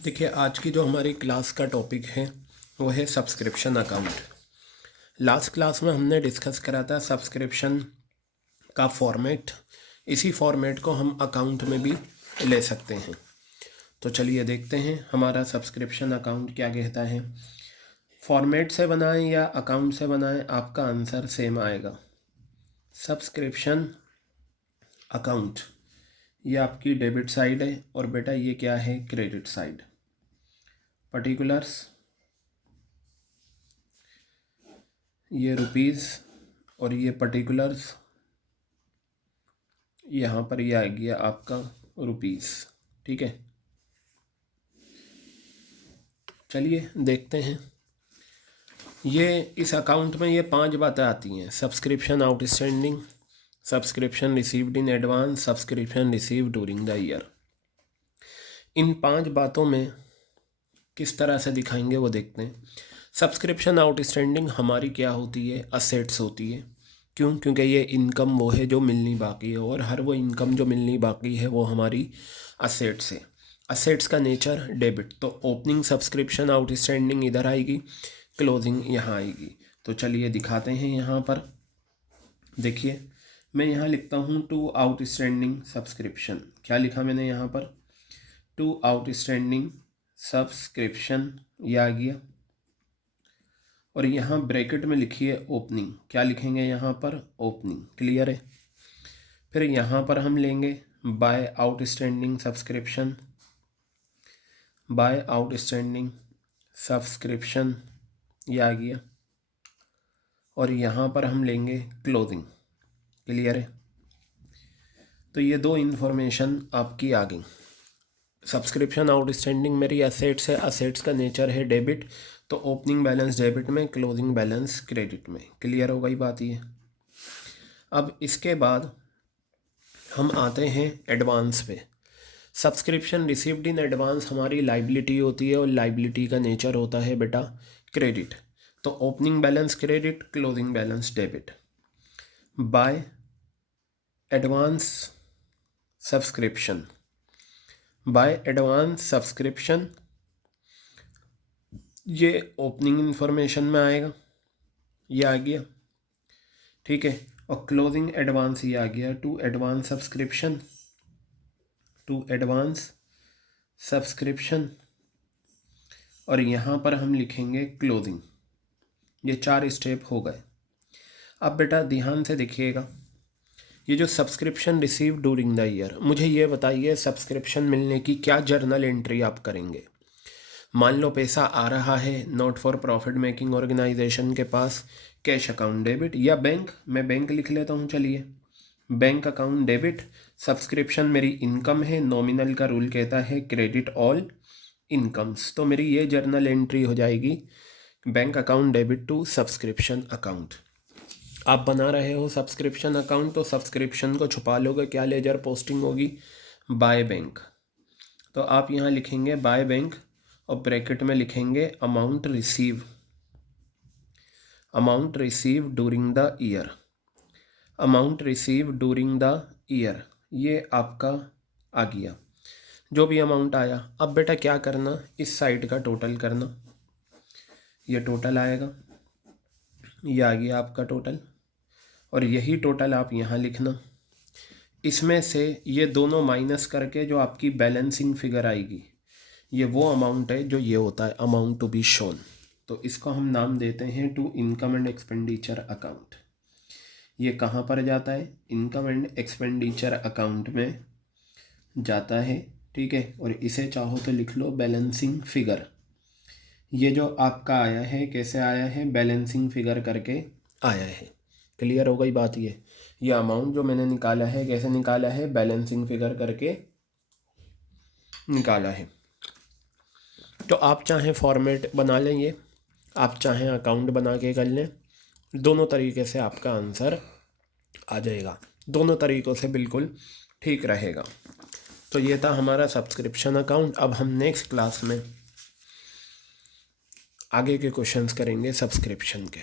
देखिए, आज की जो हमारी क्लास का टॉपिक है वो है सब्सक्रिप्शन अकाउंट। लास्ट क्लास में हमने डिस्कस करा था सब्सक्रिप्शन का फॉर्मेट। इसी फॉर्मेट को हम अकाउंट में भी ले सकते हैं। तो चलिए देखते हैं हमारा सब्सक्रिप्शन अकाउंट क्या कहता है। फॉर्मेट से बनाएं या अकाउंट से बनाएं, आपका आंसर सेम आएगा। सब्सक्रिप्शन अकाउंट ये आपकी डेबिट साइड है और बेटा ये क्या है, क्रेडिट साइड। पर्टिकुलर्स ये रुपीज़ और ये पर्टिकुलर्स यहाँ पर ये आ गया आपका रुपीज़। ठीक है, चलिए देखते हैं। ये इस अकाउंट में ये 5 बातें आती हैं: subscription outstanding, subscription received in advance, subscription received during the year. इन 5 बातों में किस तरह से दिखाएंगे वो देखते हैं। सब्सक्रिप्शन आउटस्टैंडिंग हमारी क्या होती है, असेट्स होती है। क्यों? क्योंकि ये इनकम वो है जो मिलनी बाकी है, और हर वो इनकम जो मिलनी बाकी है वो हमारी असेट्स है। असेट्स का नेचर डेबिट, तो ओपनिंग सब्सक्रिप्शन आउटस्टैंडिंग इधर आएगी, क्लोजिंग यहाँ आएगी। तो चलिए दिखाते हैं। यहाँ पर देखिए, मैं यहाँ लिखता हूँ टू आउटस्टैंडिंग सब्सक्रिप्शन। क्या लिखा मैंने यहाँ पर? टू आउटस्टैंडिंग सब्सक्रिप्शन, यह आ गया। और यहाँ ब्रैकेट में लिखिए ओपनिंग। क्या लिखेंगे यहाँ पर? ओपनिंग। क्लियर है? फिर यहाँ पर हम लेंगे by outstanding subscription, by outstanding subscription, ये आ गया। और यहाँ पर हम लेंगे क्लोजिंग। क्लियर है? तो ये दो इन्फॉर्मेशन आपकी आ गई। सब्सक्रिप्शन आउटस्टैंडिंग मेरी असेट्स है, असेट्स का नेचर है डेबिट, तो ओपनिंग बैलेंस डेबिट में, क्लोजिंग बैलेंस क्रेडिट में। क्लियर हो गई बात ये। अब इसके बाद हम आते हैं एडवांस पे। सब्सक्रिप्शन रिसीव्ड इन एडवांस हमारी लाइबिलिटी होती है, और लाइबिलिटी का नेचर होता है बेटा क्रेडिट। तो opening balance credit, closing balance debit. By advance subscription, by advance subscription ये ओपनिंग इन्फॉर्मेशन में आएगा, ये आ गया। ठीक है, और क्लोजिंग एडवांस ये आ गया। To advance subscription, to advance subscription, और यहाँ पर हम लिखेंगे क्लोजिंग। ये 4 स्टेप हो गए। अब बेटा ध्यान से देखिएगा, ये जो subscription receive during the year, मुझे ये बताइए सब्सक्रिप्शन मिलने की क्या जर्नल एंट्री आप करेंगे। मान लो पैसा आ रहा है not for profit making organization के पास, कैश अकाउंट डेबिट या बैंक, मैं बैंक लिख लेता हूँ। चलिए, बैंक अकाउंट डेबिट। सब्सक्रिप्शन मेरी इनकम है, नॉमिनल का रूल कहता है क्रेडिट ऑल इनकम्स, तो मेरी ये जर्नल एंट्री हो जाएगी bank account debit to subscription account. आप बना रहे हो सब्सक्रिप्शन अकाउंट, तो सब्सक्रिप्शन को छुपा लोगे, क्या लेजर पोस्टिंग होगी? By bank. तो आप यहाँ लिखेंगे बाय बैंक और ब्रैकेट में लिखेंगे amount receive, amount receive during the year, amount receive during the year. ये आपका आ गया जो भी अमाउंट आया। अब बेटा क्या करना, इस साइड का टोटल करना। ये टोटल आएगा, ये आ गया आपका टोटल, और यही टोटल आप यहाँ लिखना। इसमें से ये दोनों माइनस करके जो आपकी बैलेंसिंग फिगर आएगी, ये वो अमाउंट है जो ये होता है अमाउंट टू बी शोन। तो इसको हम नाम देते हैं to income and expenditure account. ये कहाँ पर जाता है? इनकम एंड एक्सपेंडिचर अकाउंट में जाता है। ठीक है, और इसे चाहो तो लिख लो बैलेंसिंग फिगर। ये जो आपका आया है कैसे आया है? बैलेंसिंग फिगर करके आया है। क्लियर हो गई बात? ये अमाउंट जो मैंने निकाला है कैसे निकाला है? बैलेंसिंग फिगर करके निकाला है। तो आप चाहें फॉर्मेट बना लें, ये आप चाहें अकाउंट बना के कर लें, दोनों तरीके से आपका आंसर आ जाएगा। दोनों तरीक़ों से बिल्कुल ठीक रहेगा। तो ये था हमारा सब्सक्रिप्शन अकाउंट। अब हम नेक्स्ट क्लास में आगे के क्वेश्चंस करेंगे सब्सक्रिप्शन के।